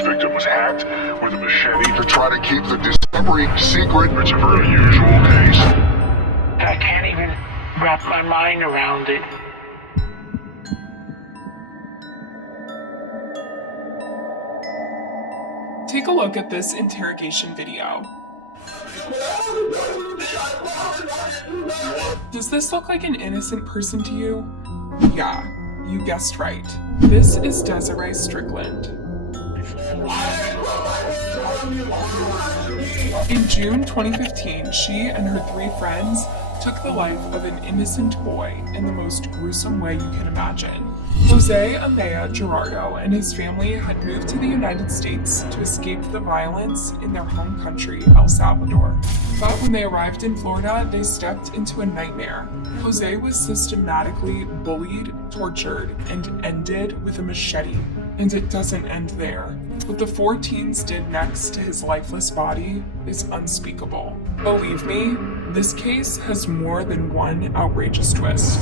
This victim was hacked with a machete to try to keep the discovery secret. It's a very unusual case. I can't even wrap my mind around it. Take a look at this interrogation video. Does this look like an innocent person to you? Yeah, you guessed right. This is Desiree Strickland. In June 2015, she and her 3 friends took the life of an innocent boy in the most gruesome way you can imagine. Jose Amaya Gerardo and his family had moved to the United States to escape the violence in their home country, El Salvador. But when they arrived in Florida, they stepped into a nightmare. Jose was systematically bullied, tortured, and ended with a machete. And it doesn't end there. What the 4 teens did next to his lifeless body is unspeakable. Believe me, this case has more than one outrageous twist.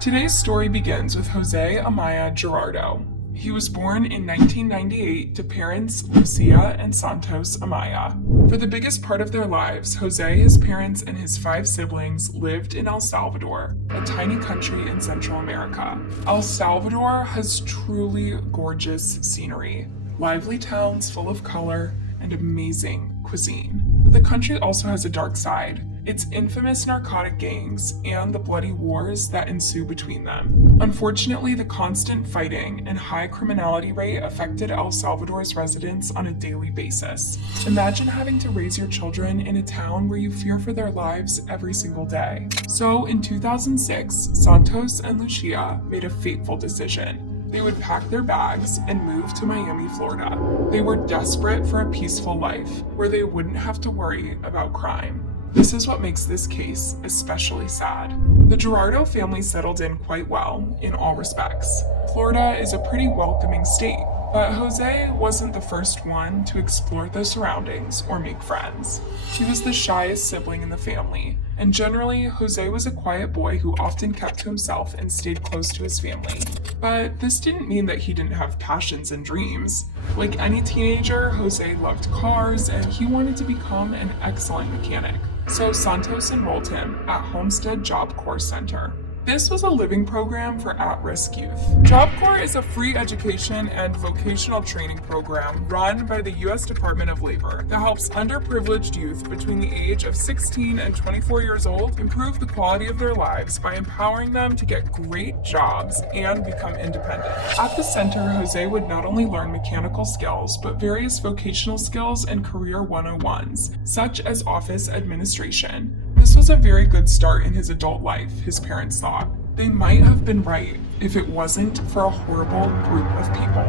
Today's story begins with Jose Amaya Gerardo. He was born in 1998 to parents Lucia and Santos Amaya. For the biggest part of their lives, Jose, his parents, and his 5 siblings lived in El Salvador, a tiny country in Central America. El Salvador has truly gorgeous scenery, lively towns full of color, and amazing cuisine. But the country also has a dark side. Its infamous narcotic gangs and the bloody wars that ensue between them. Unfortunately, the constant fighting and high criminality rate affected El Salvador's residents on a daily basis. Imagine having to raise your children in a town where you fear for their lives every single day. So in 2006, Santos and Lucia made a fateful decision. They would pack their bags and move to Miami, Florida. They were desperate for a peaceful life where they wouldn't have to worry about crime. This is what makes this case especially sad. The Gerardo family settled in quite well in all respects. Florida is a pretty welcoming state, but Jose wasn't the first one to explore the surroundings or make friends. He was the shyest sibling in the family, and generally, Jose was a quiet boy who often kept to himself and stayed close to his family. But this didn't mean that he didn't have passions and dreams. Like any teenager, Jose loved cars and he wanted to become an excellent mechanic. So Santos enrolled him at Homestead Job Corps Center. This was a living program for at-risk youth. Job Corps is a free education and vocational training program run by the U.S. Department of Labor that helps underprivileged youth between the age of 16 and 24 years old improve the quality of their lives by empowering them to get great jobs and become independent. At the center, Jose would not only learn mechanical skills, but various vocational skills and career 101s, such as office administration. This was a very good start in his adult life, his parents thought. They might have been right if it wasn't for a horrible group of people.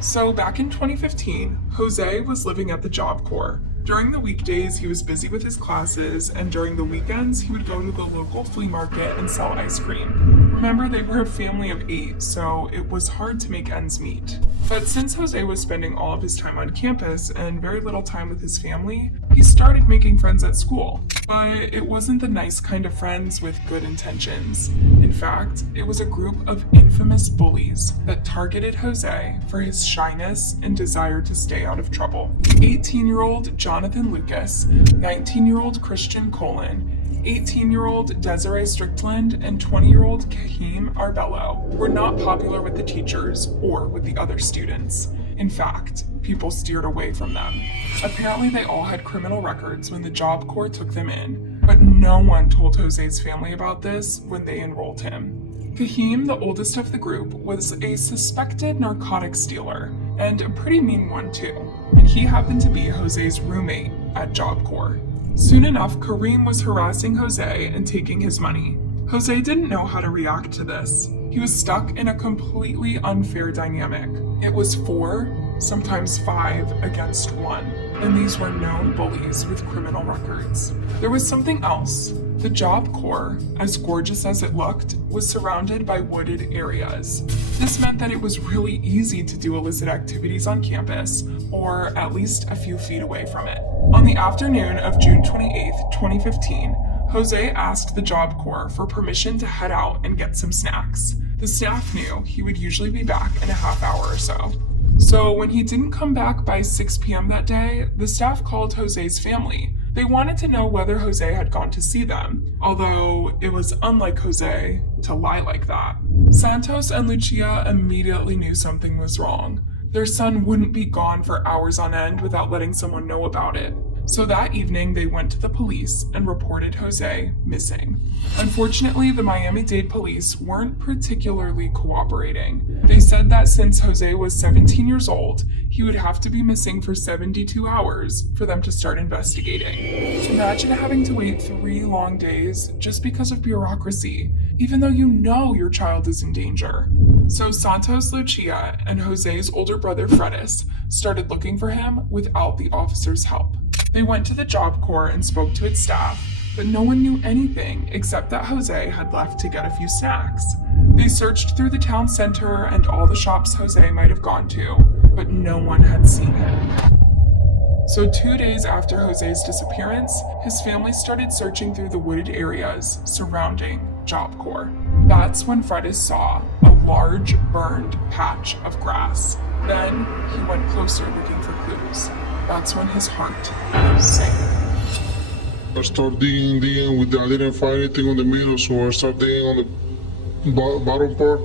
So back in 2015, Jose was living at the Job Corps. During the weekdays, he was busy with his classes, and during the weekends, he would go to the local flea market and sell ice cream. Remember, they were a family of 8, so it was hard to make ends meet. But since Jose was spending all of his time on campus and very little time with his family, he started making friends at school. But it wasn't the nice kind of friends with good intentions. In fact, it was a group of infamous bullies that targeted Jose for his shyness and desire to stay out of trouble. 18-year-old Jonathan Lucas, 19-year-old Christian Colon, 18-year-old Desiree Strickland, and 20-year-old Kahim Arbello were not popular with the teachers or with the other students. In fact, people steered away from them. Apparently, they all had criminal records when the Job Corps took them in, but no one told Jose's family about this when they enrolled him. Kahim, the oldest of the group, was a suspected narcotics dealer, and a pretty mean one too, and he happened to be Jose's roommate at Job Corps. Soon enough, Kareem was harassing Jose and taking his money. Jose didn't know how to react to this. He was stuck in a completely unfair dynamic. It was 4, sometimes 5 against 1, and these were known bullies with criminal records. There was something else. The Job Corps, as gorgeous as it looked, was surrounded by wooded areas. This meant that it was really easy to do illicit activities on campus, or at least a few feet away from it. On the afternoon of June 28, 2015, Jose asked the Job Corps for permission to head out and get some snacks. The staff knew he would usually be back in a half hour or so. So when he didn't come back by 6 p.m. that day, the staff called Jose's family. They wanted to know whether Jose had gone to see them, although it was unlike Jose to lie like that. Santos and Lucia immediately knew something was wrong. Their son wouldn't be gone for hours on end without letting someone know about it. So that evening, they went to the police and reported Jose missing. Unfortunately, the Miami-Dade police weren't particularly cooperating. They said that since Jose was 17 years old, he would have to be missing for 72 hours for them to start investigating. Imagine having to wait 3 long days just because of bureaucracy, even though you know your child is in danger. So Santos, Lucia, and Jose's older brother Fredis started looking for him without the officers' help. They went to the Job Corps and spoke to its staff, but no one knew anything except that Jose had left to get a few snacks. They searched through the town center and all the shops Jose might have gone to, but no one had seen him. So 2 days after Jose's disappearance, his family started searching through the wooded areas surrounding Job Corps. That's when Fredis saw a large burned patch of grass. Then he went closer looking for clues. That's when his heart sank. I started digging, I didn't find anything on the middle, so I started digging on the bottom part,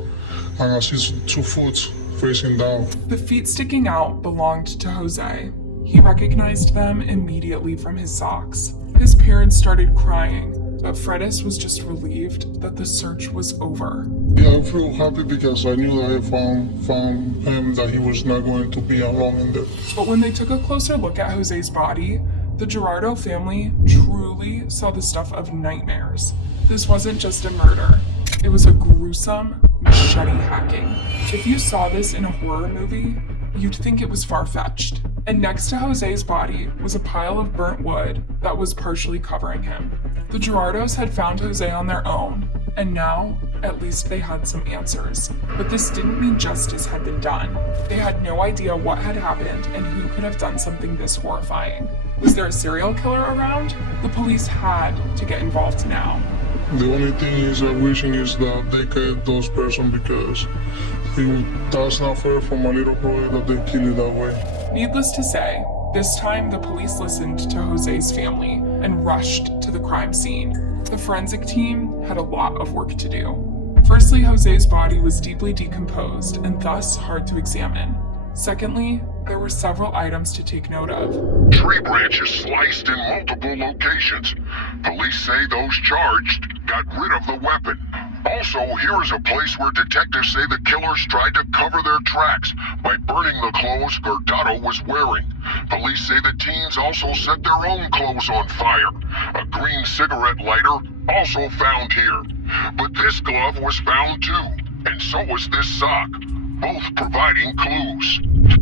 and I see 2 foot facing down. The feet sticking out belonged to Jose. He recognized them immediately from his socks. His parents started crying, but Fredis was just relieved that the search was over. Yeah, I feel happy because I knew that I found him, that he was not going to be alone in there. But when they took a closer look at Jose's body, the Gerardo family truly saw the stuff of nightmares. This wasn't just a murder. It was a gruesome machete hacking. If you saw this in a horror movie, you'd think it was far-fetched. And next to Jose's body was a pile of burnt wood that was partially covering him. The Gerardos had found Jose on their own, and now, at least they had some answers. But this didn't mean justice had been done. They had no idea what had happened and who could have done something this horrifying. Was there a serial killer around? The police had to get involved now. The only thing is I'm wishing is that they get those person because that's not fair for my little brother that they kill it that way. Needless to say, this time the police listened to Jose's family and rushed to the crime scene. The forensic team had a lot of work to do. Firstly, Jose's body was deeply decomposed and thus hard to examine. Secondly, there were several items to take note of. Tree branches sliced in multiple locations. Police say those charged got rid of the weapon. Also, here is a place where detectives say the killers tried to cover their tracks by burning the clothes Gordado was wearing. Police say the teens also set their own clothes on fire. A green cigarette lighter also found here. But this glove was found too, and so was this sock, both providing clues.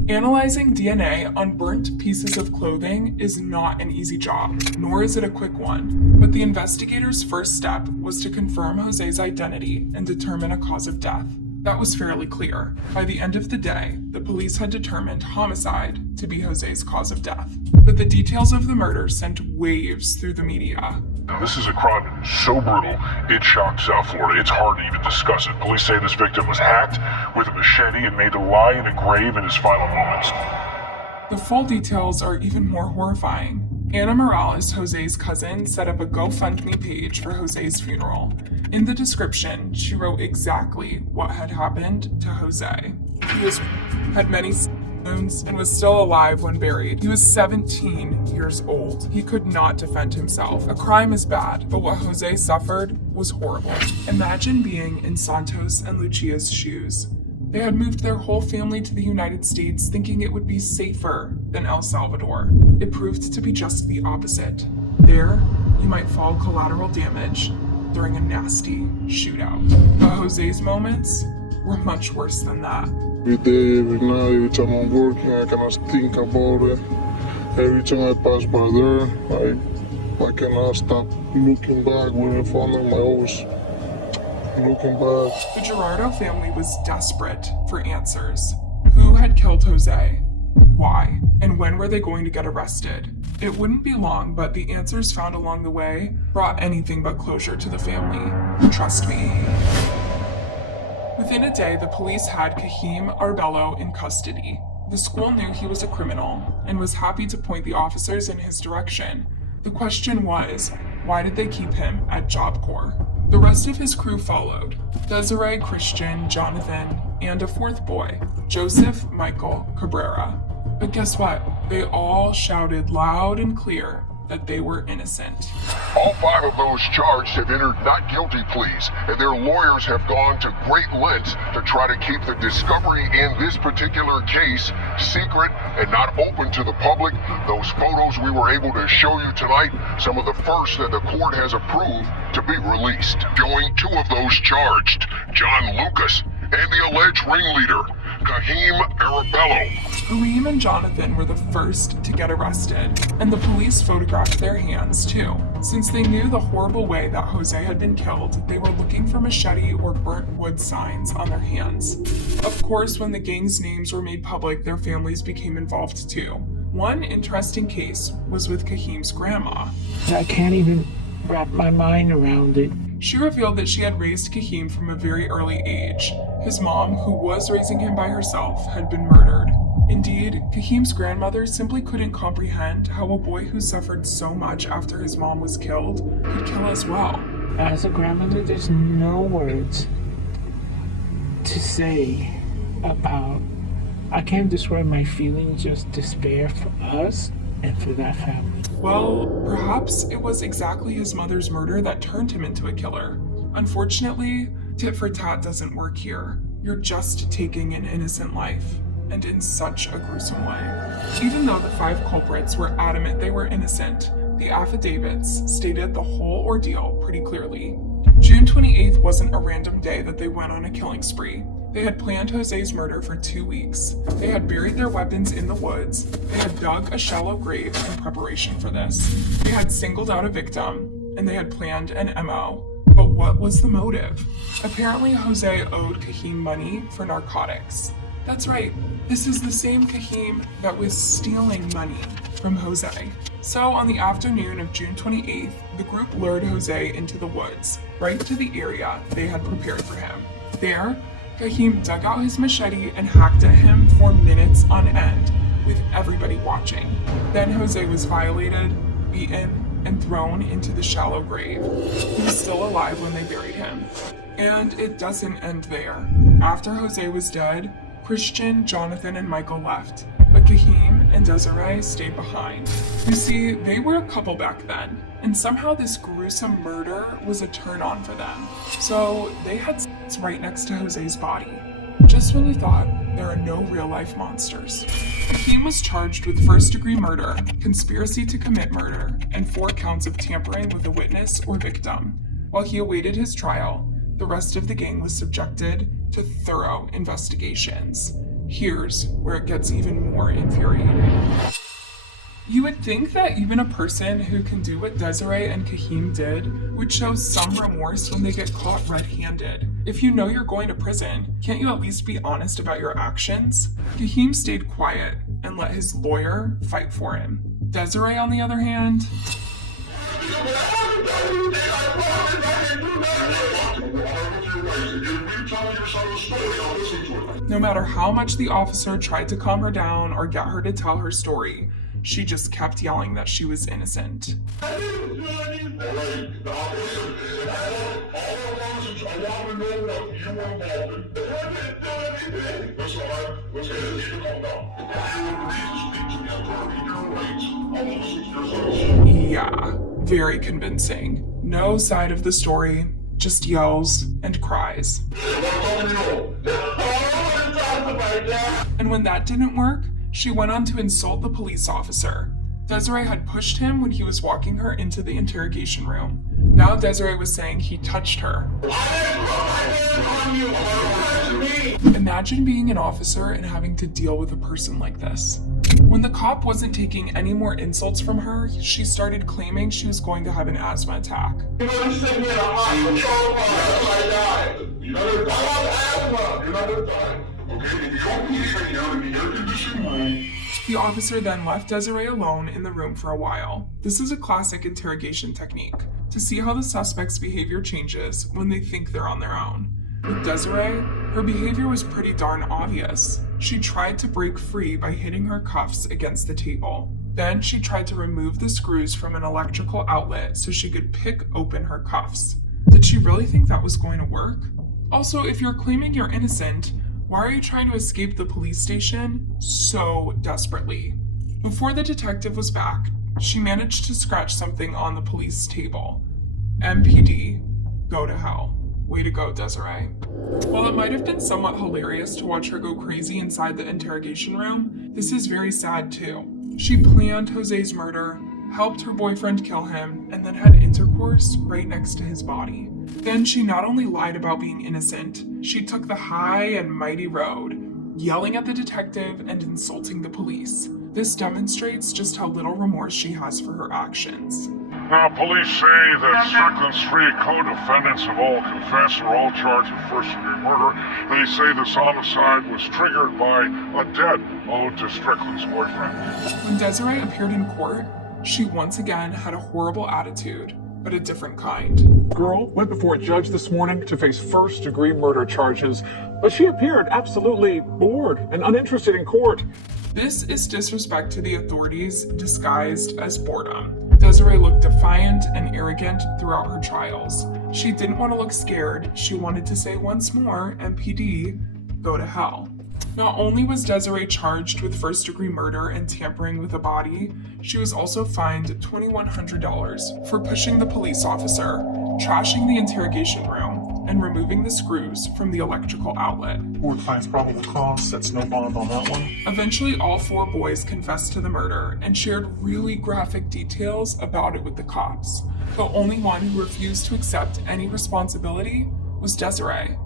Analyzing DNA on burnt pieces of clothing is not an easy job, nor is it a quick one. But the investigators' first step was to confirm Jose's identity and determine a cause of death. That was fairly clear. By the end of the day, the police had determined homicide to be Jose's cause of death. But the details of the murder sent waves through the media. This is a crime so brutal, it shocked South Florida. It's hard to even discuss it. Police say this victim was hacked with a machete and made to lie in a grave in his final moments. The full details are even more horrifying. Ana Morales, Jose's cousin, set up a GoFundMe page for Jose's funeral. In the description, she wrote exactly what had happened to Jose. He had many wounds and was still alive when buried. He was 17 years old. He could not defend himself. A crime is bad, but what Jose suffered was horrible. Imagine being in Santos and Lucia's shoes. They had moved their whole family to the United States thinking it would be safer than El Salvador. It proved to be just the opposite. There, you might fall collateral damage during a nasty shootout. But Jose's moments were much worse than that. Every day, every night, every time I'm working, I cannot think about it. Every time I pass by there, I cannot stop looking back when I found them. I always looking back. The Gerardo family was desperate for answers. Who had killed Jose? Why? And when were they going to get arrested? It wouldn't be long, but the answers found along the way brought anything but closure to the family. Trust me. With Within a day, the police had Kahim Arbello in custody. The school knew he was a criminal and was happy to point the officers in his direction. The question was, why did they keep him at Job Corps? The rest of his crew followed: Desiree, Christian, Jonathan, and a fourth boy, Joseph Michael Cabrera. But guess what? They all shouted loud and clear that they were innocent. All 5 of those charged have entered not guilty pleas, and their lawyers have gone to great lengths to try to keep the discovery in this particular case secret and not open to the public. Those photos we were able to show you tonight, some of the first that the court has approved to be released. Showing 2 of those charged, John Lucas and the alleged ringleader, Kahim Arbello. Kareem and Jonathan were the first to get arrested, and the police photographed their hands too. Since they knew the horrible way that Jose had been killed, they were looking for machete or burnt wood signs on their hands. Of course, when the gang's names were made public, their families became involved too. One interesting case was with Kahim's grandma. I can't even wrap my mind around it. She revealed that she had raised Kahim from a very early age. His mom, who was raising him by herself, had been murdered. Indeed, Kahim's grandmother simply couldn't comprehend how a boy who suffered so much after his mom was killed could kill as well. As a grandmother, there's no words to say about. I can't describe my feelings, just despair for us and for that family. Well, perhaps it was exactly his mother's murder that turned him into a killer. Unfortunately, tit for tat doesn't work here. You're just taking an innocent life, and in such a gruesome way. Even though the 5 culprits were adamant they were innocent, the affidavits stated the whole ordeal pretty clearly. June 28th wasn't a random day that they went on a killing spree. They had planned Jose's murder for 2 weeks. They had buried their weapons in the woods. They had dug a shallow grave in preparation for this. They had singled out a victim, and they had planned an MO. But what was the motive? Apparently, Jose owed Kahim money for narcotics. That's right, this is the same Kahim that was stealing money from Jose. So on the afternoon of June 28th, the group lured Jose into the woods, right to the area they had prepared for him. There, Kahim dug out his machete and hacked at him for minutes on end, with everybody watching. Then Jose was violated, beaten, and thrown into the shallow grave. He was still alive when they buried him. And it doesn't end there. After Jose was dead, Christian, Jonathan, and Michael left, but Kahim and Desiree stayed behind. You see, they were a couple back then, and somehow this gruesome murder was a turn-on for them. So they had sex right next to Jose's body. Just when you thought there are no real-life monsters. Kahim was charged with first-degree murder, conspiracy to commit murder, and 4 counts of tampering with a witness or victim. While he awaited his trial, the rest of the gang was subjected to thorough investigations. Here's where it gets even more infuriating. You would think that even a person who can do what Desiree and Kahim did would show some remorse when they get caught red-handed. If you know you're going to prison, can't you at least be honest about your actions? Kahim stayed quiet and let his lawyer fight for him. Desiree, on the other hand, no matter how much the officer tried to calm her down or get her to tell her story, she just kept yelling that she was innocent. Yeah, very convincing. No side of the story, just yells and cries. And when that didn't work, she went on to insult the police officer. Desiree had pushed him when he was walking her into the interrogation room. Now Desiree was saying he touched her. Imagine being an officer and having to deal with a person like this. When the cop wasn't taking any more insults from her, she started claiming she was going to have an asthma attack. The officer then left Desiree alone in the room for a while. This is a classic interrogation technique, to see how the suspect's behavior changes when they think they're on their own. With Desiree, her behavior was pretty darn obvious. She tried to break free by hitting her cuffs against the table. Then she tried to remove the screws from an electrical outlet so she could pick open her cuffs. Did she really think that was going to work? Also, if you're claiming you're innocent, why are you trying to escape the police station so desperately? Before the detective was back, she managed to scratch something on the police table. MPD, go to hell. Way to go, Desiree. While it might have been somewhat hilarious to watch her go crazy inside the interrogation room, this is very sad too. She planned Jose's murder, helped her boyfriend kill him, and then had intercourse right next to his body. Then she not only lied about being innocent, she took the high and mighty road, yelling at the detective and insulting the police. This demonstrates just how little remorse she has for her actions. Now, police say that Strickland's three co-defendants have all confessed or all charged with first-degree murder. They say this homicide was triggered by a debt owed to Strickland's boyfriend. When Desiree appeared in court, she once again had a horrible attitude, but a different kind. Girl went before a judge this morning to face first-degree murder charges, but she appeared absolutely bored and uninterested in court. This is disrespect to the authorities disguised as boredom. Desiree looked defiant and arrogant throughout her trials. She didn't want to look scared. She wanted to say once more, MPD, go to hell. Not only was Desiree charged with first-degree murder and tampering with a body, she was also fined $2,100 for pushing the police officer, trashing the interrogation room, and removing the screws from the electrical outlet. Court finds probable cause, sets no bond on that one. Eventually, all four boys confessed to the murder and shared really graphic details about it with the cops. The only one who refused to accept any responsibility was Desiree.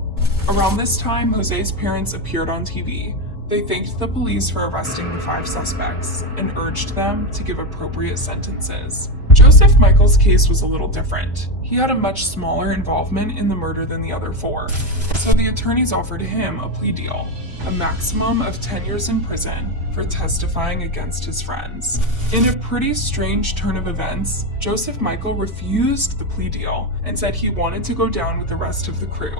Around this time, Jose's parents appeared on TV. They thanked the police for arresting the 5 suspects and urged them to give appropriate sentences. Joseph Michael's case was a little different. He had a much smaller involvement in the murder than the other 4, so the attorneys offered him a plea deal, a maximum of 10 years in prison for testifying against his friends. In a pretty strange turn of events, Joseph Michael refused the plea deal and said he wanted to go down with the rest of the crew.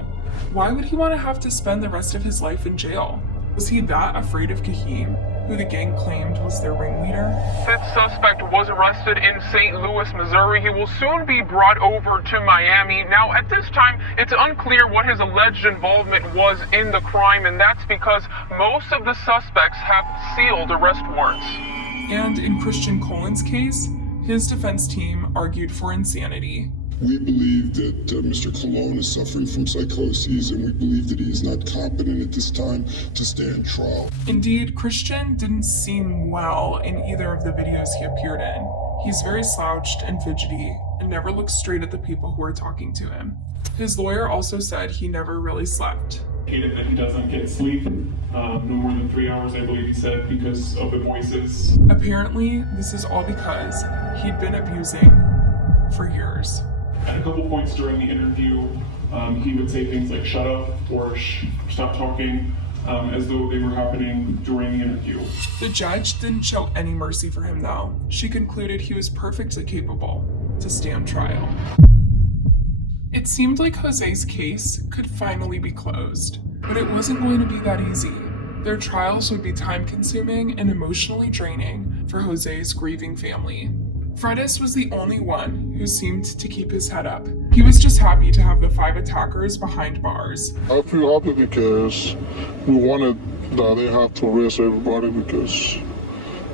Why would he want to have to spend the rest of his life in jail? Was he that afraid of Kahim, who the gang claimed was their ringleader? Fifth suspect was arrested in St. Louis, Missouri. He will soon be brought over to Miami. Now, at this time, it's unclear what his alleged involvement was in the crime, and that's because most of the suspects have sealed arrest warrants. And in Christian Colin's case, his defense team argued for insanity. We believe that Mr. Colon is suffering from psychosis, and we believe that he is not competent at this time to stand trial. Indeed, Christian didn't seem well in either of the videos he appeared in. He's very slouched and fidgety, and never looks straight at the people who are talking to him. His lawyer also said he never really slept. That he doesn't get sleep, no more than 3 hours, I believe he said, because of the voices. Apparently, this is all because he'd been abusing for years. At a couple points during the interview, he would say things like "shut up" or "stop talking," as though they were happening during the interview. The judge didn't show any mercy for him, though. She concluded he was perfectly capable to stand trial. It seemed like Jose's case could finally be closed, but it wasn't going to be that easy. Their trials would be time-consuming and emotionally draining for Jose's grieving family. Fredis was the only one who seemed to keep his head up. He was just happy to have the 5 attackers behind bars. I feel happy because we wanted that they have to arrest everybody because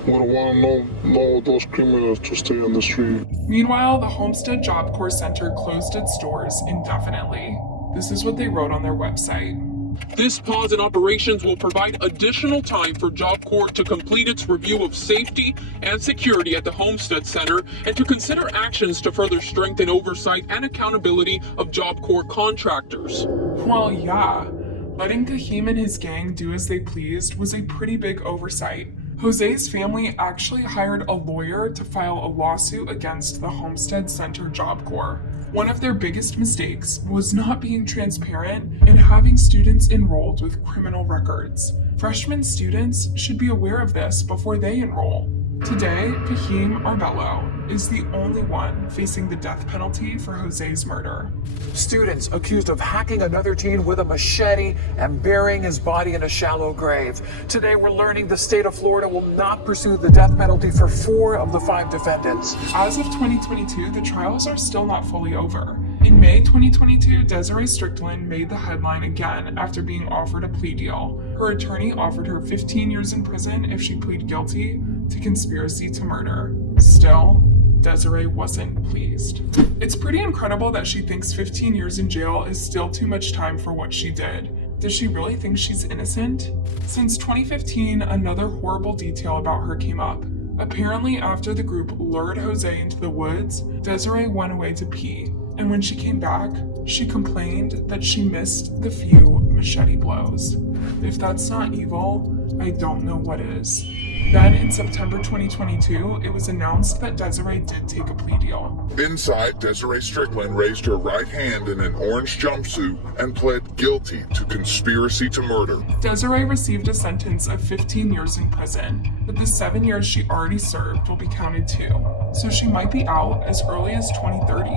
we don't want no those criminals to stay on the street. Meanwhile, the Homestead Job Corps Center closed its doors indefinitely. This is what they wrote on their website. This pause in operations will provide additional time for Job Corps to complete its review of safety and security at the Homestead Center and to consider actions to further strengthen oversight and accountability of Job Corps contractors. Well, yeah. Letting Kahim and his gang do as they pleased was a pretty big oversight. Jose's family actually hired a lawyer to file a lawsuit against the Homestead Center Job Corps. One of their biggest mistakes was not being transparent and having students enrolled with criminal records. Freshman students should be aware of this before they enroll. Today, Kahim Arbello is the only one facing the death penalty for Jose's murder. Students accused of hacking another teen with a machete and burying his body in a shallow grave. Today we're learning the state of Florida will not pursue the death penalty for 4 of the 5 defendants. As of 2022, the trials are still not fully over. In May 2022, Desiree Strickland made the headline again after being offered a plea deal. Her attorney offered her 15 years in prison if she pleaded guilty to conspiracy to murder. Still, Desiree wasn't pleased. It's pretty incredible that she thinks 15 years in jail is still too much time for what she did. Does she really think she's innocent? Since 2015, another horrible detail about her came up. Apparently, after the group lured Jose into the woods, Desiree went away to pee, and when she came back, she complained that she missed the few machete blows. If that's not evil, I don't know what is. Then in September 2022, it was announced that Desiree did take a plea deal. Inside, Desiree Strickland raised her right hand in an orange jumpsuit and pled guilty to conspiracy to murder. Desiree received a sentence of 15 years in prison, but the 7 years she already served will be counted too, so she might be out as early as 2030.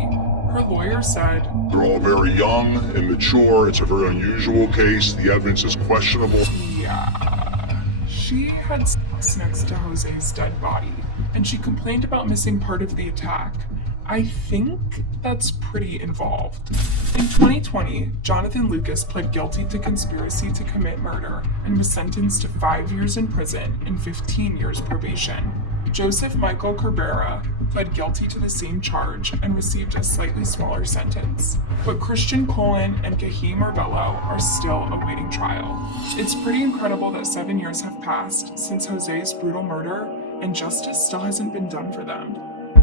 Her lawyer said, They're all very young, immature, it's a very unusual case, the evidence is questionable. Yeah. She had sex next to Jose's dead body, and she complained about missing part of the attack. I think that's pretty involved. In 2020, Jonathan Lucas pled guilty to conspiracy to commit murder and was sentenced to 5 years in prison and 15 years probation. Joseph Michael Cabrera pled guilty to the same charge and received a slightly smaller sentence. But Christian Colon and Kahim Arbello are still awaiting trial. It's pretty incredible that 7 years have passed since Jose's brutal murder, and justice still hasn't been done for them.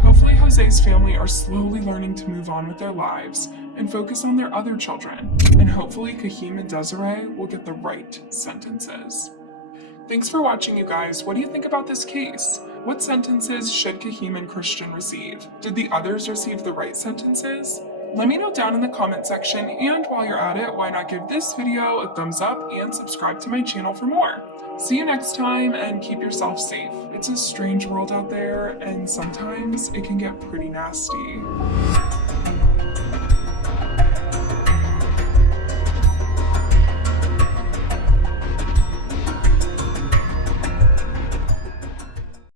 Hopefully Jose's family are slowly learning to move on with their lives and focus on their other children, and hopefully Kahim and Desiree will get the right sentences. Thanks for watching, you guys. What do you think about this case? What sentences should Kahim and Christian receive? Did the others receive the right sentences? Let me know down in the comment section, and while you're at it, why not give this video a thumbs up and subscribe to my channel for more. See you next time, and keep yourself safe. It's a strange world out there, and sometimes it can get pretty nasty.